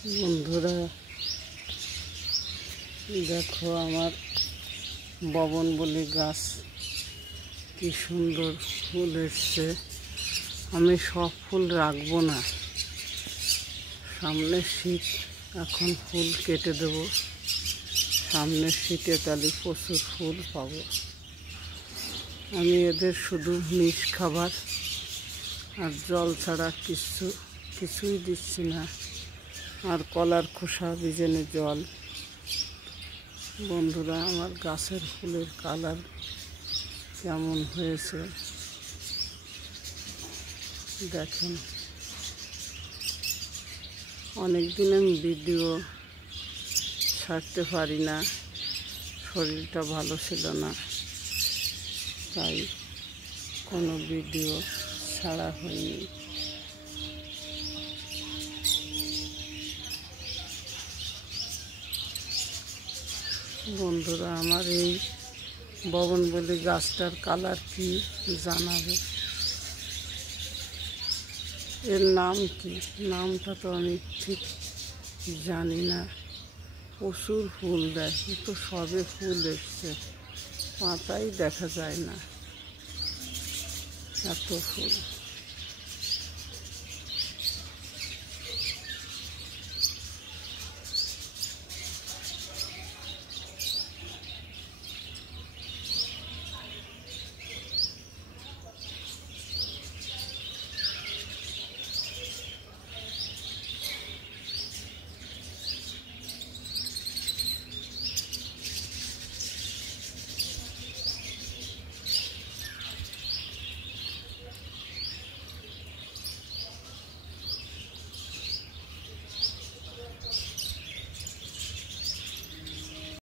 বন্ধুরা দেখো আমার ববনবলি গাছ কি সুন্দর ফুল এসছে। আমি সব ফুল রাখবো না, সামনের শীত এখন ফুল কেটে দেব, সামনের শীতে তাহলে প্রচুর ফুল পাবো। আমি এদের শুধু মিশ খাবার আর জল ছাড়া কিছুই দিচ্ছি না, আর কলার খোসা ভিজানো জল। বন্ধুরা আমার গাছের ফুলের কালার কেমন হয়েছে দেখেন। অনেকদিন আমি ভিডিও ছাড়তে পারি না, শরীরটা ভালো ছিল না, তাই কোনো ভিডিও ছাড়া হয়নি। বন্ধুরা আমার এই ববনবলি গাছটার কালার কি জানাবে, এর নাম কি, নামটা তো আমি ঠিক জানি না। প্রচুর ফুল দেয়, কিন্তু সবে ফুল এসছে, পাতাই দেখা যায় না, এত ফুল।